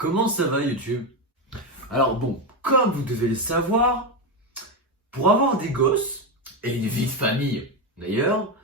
Comment ça va YouTube? Alors bon, comme vous devez le savoir, pour avoir des gosses, et une vie de famille d'ailleurs,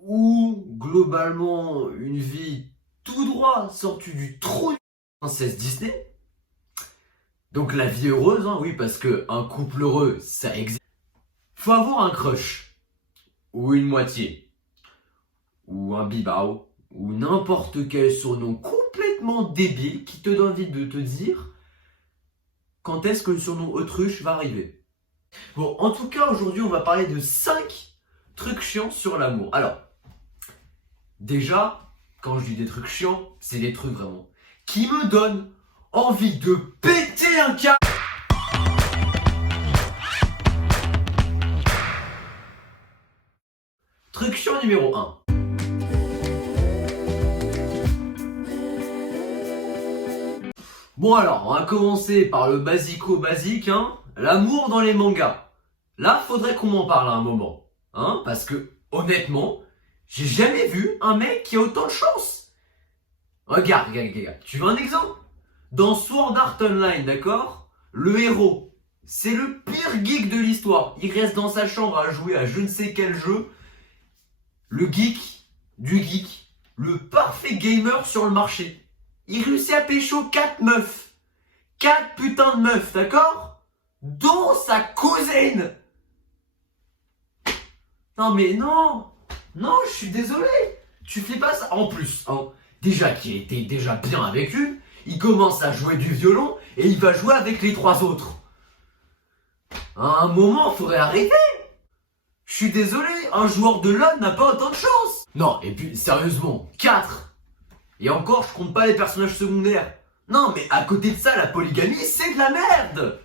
ou globalement une vie tout droit sortie du trou de princesse Disney, donc la vie heureuse, hein, oui, parce que un couple heureux, ça existe, faut avoir un crush, ou une moitié, ou un bibao, ou n'importe quel surnom complètement débile qui te donne envie de te dire quand est-ce que le surnom autruche va arriver. Bon, en tout cas, aujourd'hui, on va parler de 5 trucs chiants sur l'amour. Alors, déjà, quand je dis des trucs chiants, c'est des trucs vraiment qui me donnent envie de péter un câble. Truc chiant numéro 1. Bon alors, on va commencer par le basico-basique, hein. L'amour dans les mangas. Là, faudrait qu'on m'en parle à un moment, hein, parce que, honnêtement, j'ai jamais vu un mec qui a autant de chance. Regarde, tu veux un exemple? Dans Sword Art Online, d'accord? Le héros, c'est le pire geek de l'histoire. Il reste dans sa chambre à jouer à je ne sais quel jeu. Le geek du geek, le parfait gamer sur le marché. Il réussit à pécho 4 meufs. 4 putains de meufs, d'accord? Dont sa cousine. Non mais non. Non, je suis désolé. Tu fais pas ça. En plus, hein, déjà qu'il était déjà bien avec une, il commence à jouer du violon et il va jouer avec les 3 autres. À un moment, faudrait arrêter. Je suis désolé, un joueur de LoL n'a pas autant de chance. Non, et puis sérieusement, 4. Et encore, je compte pas les personnages secondaires. Non, mais à côté de ça, la polygamie, c'est de la merde.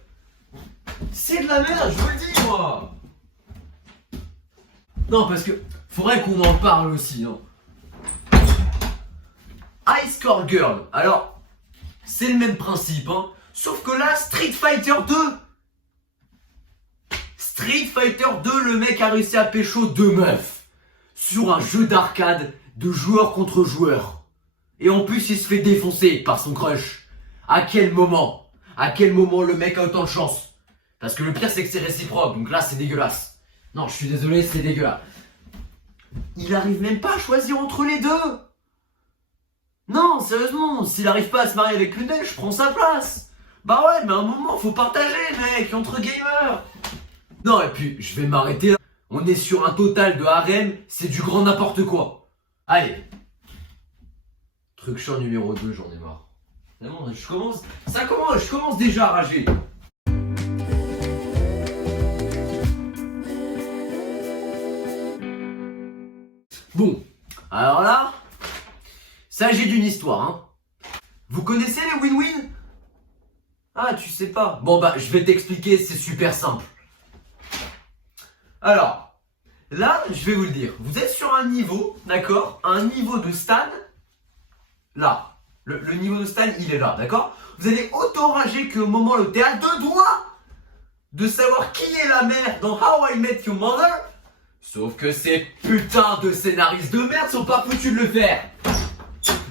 C'est de la merde, je vous le dis, moi. Non, parce que faudrait qu'on en parle aussi, hein. High Score Girl. Alors, c'est le même principe, hein. Sauf que là, Street Fighter 2. Street Fighter 2, le mec a réussi à pécho 2 meufs. Sur un jeu d'arcade de joueur contre joueur. Et en plus, il se fait défoncer par son crush. À quel moment? À quel moment le mec a autant de chance? Parce que le pire, c'est que c'est réciproque. Donc là, c'est dégueulasse. Non, je suis désolé, c'est dégueulasse. Il arrive même pas à choisir entre les deux. Non, sérieusement, s'il arrive pas à se marier avec l'une d'elles, je prends sa place. Bah ouais, mais à un moment, faut partager, mec, entre gamers. Non, et puis, je vais m'arrêter là. On est sur un total de harem, c'est du grand n'importe quoi. Allez. Truc chiant numéro 2, j'en ai marre. Vraiment, je commence déjà à rager. Bon, alors là, s'agit d'une histoire, hein. Vous connaissez les win-win? Ah, tu sais pas. Bon bah, je vais t'expliquer, c'est super simple. Alors, là, je vais vous le dire. Vous êtes sur un niveau, d'accord? Un niveau de stade. Là, le niveau de Stan, il est là, d'accord? Vous allez auto-rager qu'au moment où t'es à 2 doigts de savoir qui est la mère dans How I Met Your Mother. Sauf que ces putains de scénaristes de merde sont pas foutus de le faire.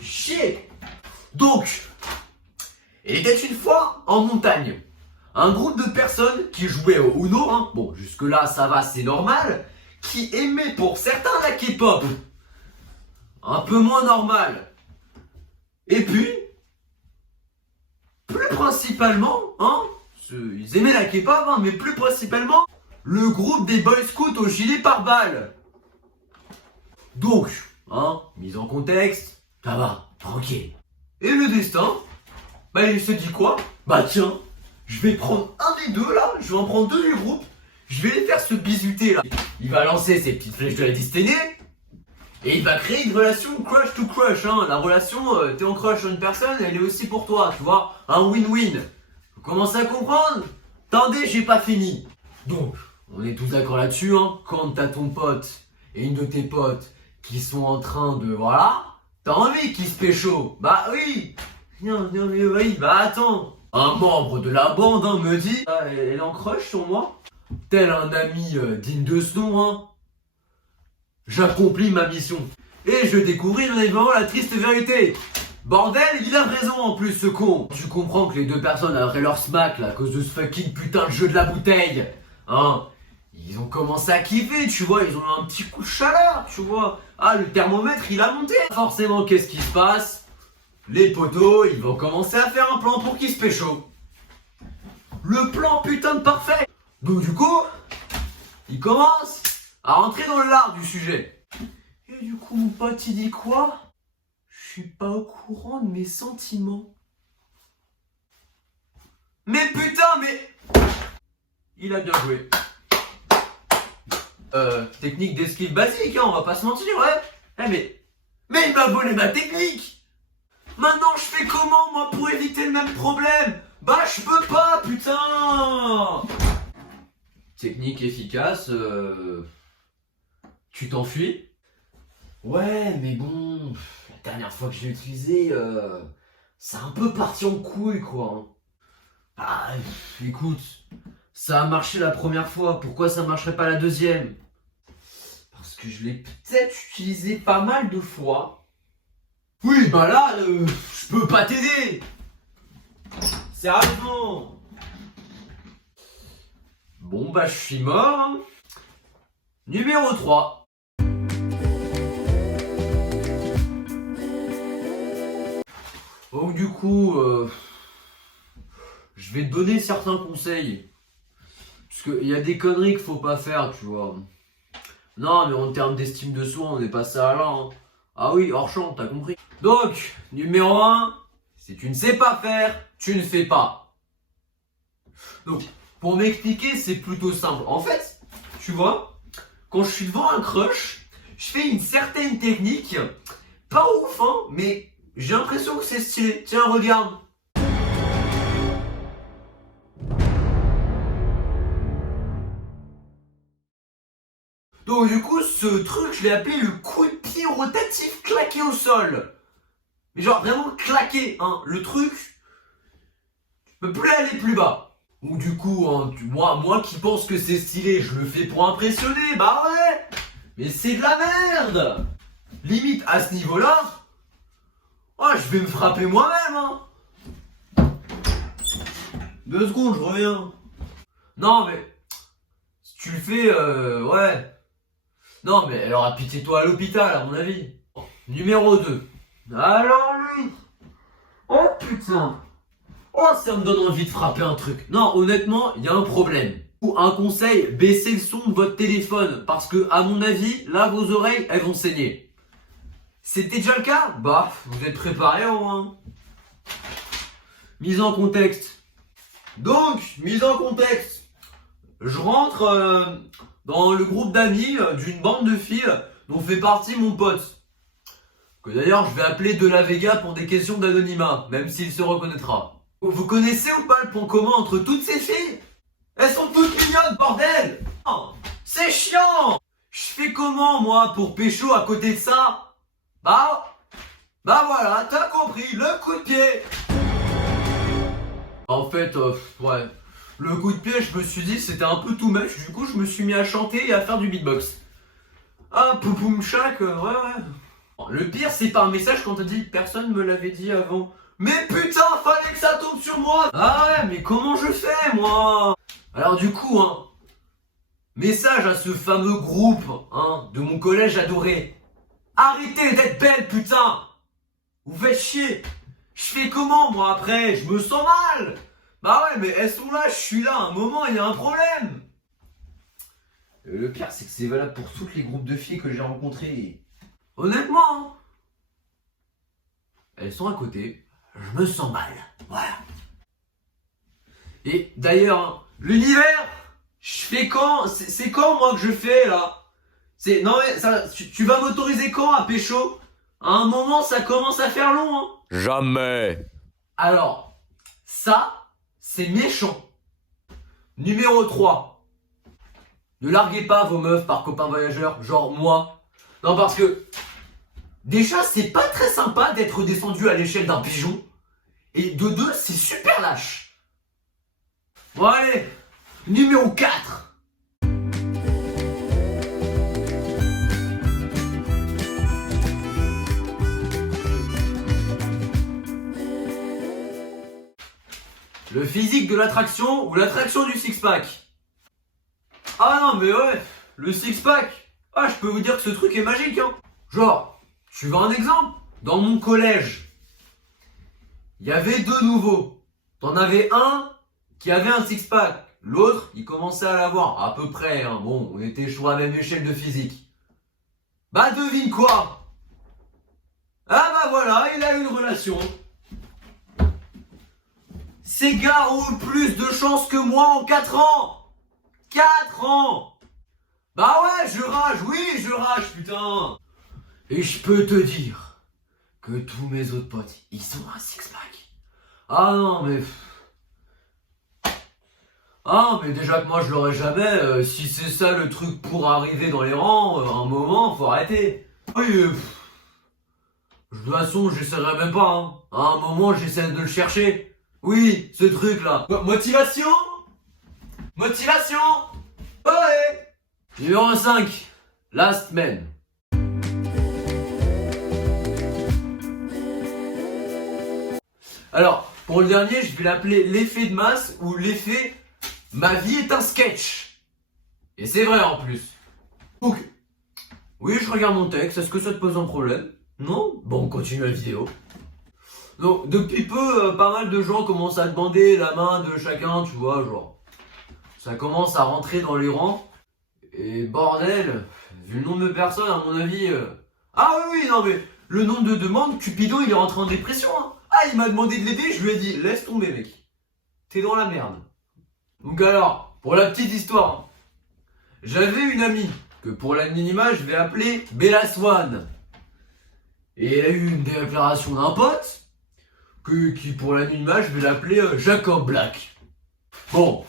Chier. Donc, il était une fois en montagne un groupe de personnes qui jouaient au Uno, hein, bon, jusque-là, ça va, c'est normal, qui aimaient pour certains la K-pop. Un peu moins normal. Et puis, plus principalement, hein, ils aimaient la K-pop, hein, mais plus principalement, le groupe des Boy Scouts au gilet pare-balles. Donc, hein, mise en contexte, ça va, tranquille. Et le destin, bah il se dit quoi? Bah tiens, je vais prendre un des deux là, je vais en prendre 2 du groupe, je vais les faire se bisuter là. Il va lancer ses petites flèches de la destinée. Et il va créer une relation crush to crush, hein. La relation, t'es en crush sur une personne, elle est aussi pour toi, tu vois. Un win-win. Vous commencez à comprendre? Attendez, j'ai pas fini. Donc, on est tous d'accord là-dessus, hein. Quand t'as ton pote et une de tes potes qui sont en train de, voilà, t'as envie qu'ils se pécho. Bah oui. Non, mais oui, bah attends. Un membre de la bande, hein, me dit, elle est en crush sur moi. Tel un ami digne de ce nom, hein. J'accomplis ma mission. Et je découvris bien évidemment la triste vérité. Bordel, il a raison en plus ce con. Tu comprends que les deux personnes après leur smack là, à cause de ce fucking putain de jeu de la bouteille, hein, ils ont commencé à kiffer, tu vois, ils ont eu un petit coup de chaleur, tu vois. Ah, le thermomètre il a monté. Forcément, qu'est-ce qui se passe? Les potos, ils vont commencer à faire un plan pour qu'ils se pécho. Le plan putain de parfait. Donc du coup, ils commencent à rentrer dans le lard du sujet. Et du coup, mon pote, il dit quoi? Je suis pas au courant de mes sentiments. Mais putain, mais... Il a bien joué. Technique d'esquive basique, hein, on va pas se mentir, ouais. Mais il m'a volé ma technique. Maintenant, je fais comment, moi, pour éviter le même problème? Bah, je peux pas, putain. Technique efficace, tu t'enfuis? Ouais, mais bon, la dernière fois que je l'ai utilisé, ça a un peu parti en couille, quoi. Ah, écoute, ça a marché la première fois, pourquoi ça marcherait pas la deuxième? Parce que je l'ai peut-être utilisé pas mal de fois. Oui, bah là, je peux pas t'aider. Sérieusement. Bon, bah, je suis mort. Hein. Numéro 3. Donc du coup, je vais te donner certains conseils. Parce qu'il y a des conneries qu'il faut pas faire, tu vois. Non, mais en termes d'estime de soi, on n'est pas ça là. Hein. Ah oui, hors champ, t'as compris. Donc, numéro 1, si tu ne sais pas faire, tu ne fais pas. Donc, pour m'expliquer, c'est plutôt simple. En fait, tu vois, quand je suis devant un crush, je fais une certaine technique. Pas ouf, hein, mais j'ai l'impression que c'est stylé. Tiens, regarde. Donc du coup, ce truc, je l'ai appelé le coup de pied rotatif claqué au sol. Mais genre vraiment claqué, hein. Le truc, je peux plus aller plus bas. Donc du coup, hein, moi qui pense que c'est stylé, je le fais pour impressionner, bah ouais. Mais c'est de la merde. Limite, à ce niveau-là, oh, je vais me frapper moi-même, hein. 2 secondes, je reviens. Non mais, si tu le fais, ouais. Non mais elle aura pitié-toi à l'hôpital à mon avis. Numéro 2. Alors lui. Oh putain. Oh ça me donne envie de frapper un truc. Non honnêtement il y a un problème. Ou un conseil, baissez le son de votre téléphone. Parce que à mon avis là vos oreilles elles vont saigner. C'était déjà le cas? Bah vous êtes préparés au moins. Mise en contexte. Donc mise en contexte. Je rentre dans le groupe d'amis d'une bande de filles dont fait partie mon pote. Que d'ailleurs je vais appeler De La Vega pour des questions d'anonymat, même s'il se reconnaîtra. Vous connaissez ou pas le point commun entre toutes ces filles? Elles sont toutes mignonnes, bordel! Oh, c'est chiant! Je fais comment moi pour pécho à côté de ça? Bah voilà, t'as compris, le coup de pied! En fait, ouais. Le coup de pied, je me suis dit c'était un peu too much, du coup je me suis mis à chanter et à faire du beatbox. Ah, poupoum chak, ouais. Le pire c'est par message quand t'as dit personne me l'avait dit avant. Mais putain, fallait que ça tombe sur moi. Ah ouais, mais comment je fais moi? Alors du coup, hein, message à ce fameux groupe, hein, de mon collège adoré. Arrêtez d'être belle, putain. Vous faites chier. Je fais comment moi après? Je me sens mal. Bah ouais, mais elles sont là, je suis là, à un moment, il y a un problème. Le pire, c'est que c'est valable pour tous les groupes de filles que j'ai rencontrés. Honnêtement, hein, elles sont à côté, je me sens mal. Voilà. Et d'ailleurs, hein, l'univers, je fais quand? C'est quand moi que je fais là? Non mais, ça, tu vas m'autoriser quand à pécho? À un moment, ça commence à faire long, hein. Jamais. Alors, ça... c'est méchant. Numéro 3. Ne larguez pas vos meufs par copains voyageurs, genre moi. Non parce que, déjà c'est pas très sympa d'être descendu à l'échelle d'un pigeon. Et de 2, c'est super lâche. Bon allez, numéro 4. Le physique de l'attraction ou l'attraction du six-pack? Ah non mais ouais, le six-pack. Ah, je peux vous dire que ce truc est magique, hein. Genre, tu veux un exemple? Dans mon collège, il y avait deux nouveaux. T'en avais un qui avait un six-pack. L'autre, il commençait à l'avoir, à peu près, hein. Bon, on était sur la même échelle de physique. Bah devine quoi? Ah bah voilà, il a une relation. Ces gars ont eu plus de chance que moi en 4 ans. 4 ans. Bah ouais, oui, je rage, putain. Et je peux te dire que tous mes autres potes, ils ont un six-pack. Ah non, mais... Ah, mais déjà que moi je l'aurais jamais, si c'est ça le truc pour arriver dans les rangs, à un moment, faut arrêter. Oui, de toute façon, j'essaierai même pas, hein. À un moment, j'essaie de le chercher. Oui, ce truc-là. Motivation? Motivation? Ouais. Numéro 5, Last Man. Alors, pour le dernier, je vais l'appeler l'effet de masse ou l'effet ma vie est un sketch. Et c'est vrai en plus. Donc, oui, je regarde mon texte, est-ce que ça te pose un problème? Non? Bon, on continue la vidéo. Donc, depuis peu, pas mal de gens commencent à demander la main de chacun, tu vois, genre. Ça commence à rentrer dans les rangs. Et bordel, vu le nombre de personnes, à mon avis... Ah oui, non mais, le nombre de demandes, Cupido, il est rentré en dépression, hein. Ah, il m'a demandé de l'aider, je lui ai dit, laisse tomber, mec. T'es dans la merde. Donc alors, pour la petite histoire, j'avais une amie, que pour l'anonymat, je vais appeler Bella Swan. Et elle a eu une déclaration d'un pote, qui pour l'anonymat, je vais l'appeler Jacob Black. Bon,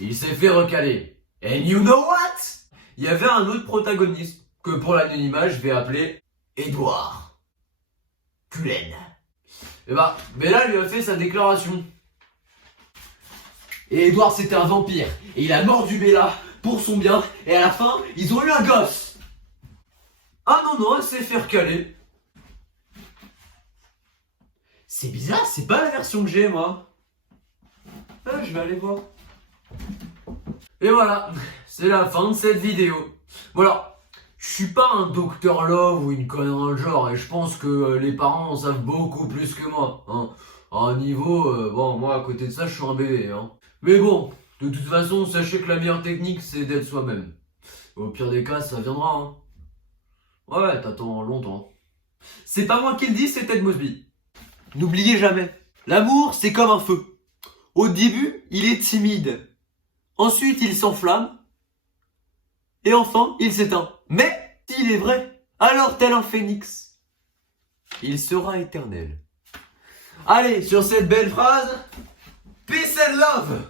il s'est fait recaler. And you know what? Il y avait un autre protagoniste, que pour l'anonymat, je vais appeler Edouard Cullen. Et bah, Bella lui a fait sa déclaration. Et Edouard c'était un vampire. Et il a mordu Bella pour son bien. Et à la fin, ils ont eu un gosse. Ah non, elle s'est fait recaler. C'est bizarre, c'est pas la version que j'ai moi. Ah, je vais aller voir. Et voilà, c'est la fin de cette vidéo. Voilà, je suis pas un Dr Love ou une connerie dans le genre. Et je pense que les parents en savent beaucoup plus que moi. Hein. À un niveau, bon, moi à côté de ça, je suis un bébé. Hein. Mais bon, de toute façon, sachez que la meilleure technique, c'est d'être soi-même. Au pire des cas, ça viendra. Hein. Ouais, t'attends longtemps. C'est pas moi qui le dis, c'est Ted Mosby. N'oubliez jamais, l'amour, c'est comme un feu. Au début, il est timide. Ensuite, il s'enflamme. Et enfin, il s'éteint. Mais, s'il est vrai, alors tel un phénix, il sera éternel. Allez, sur cette belle phrase, peace and love!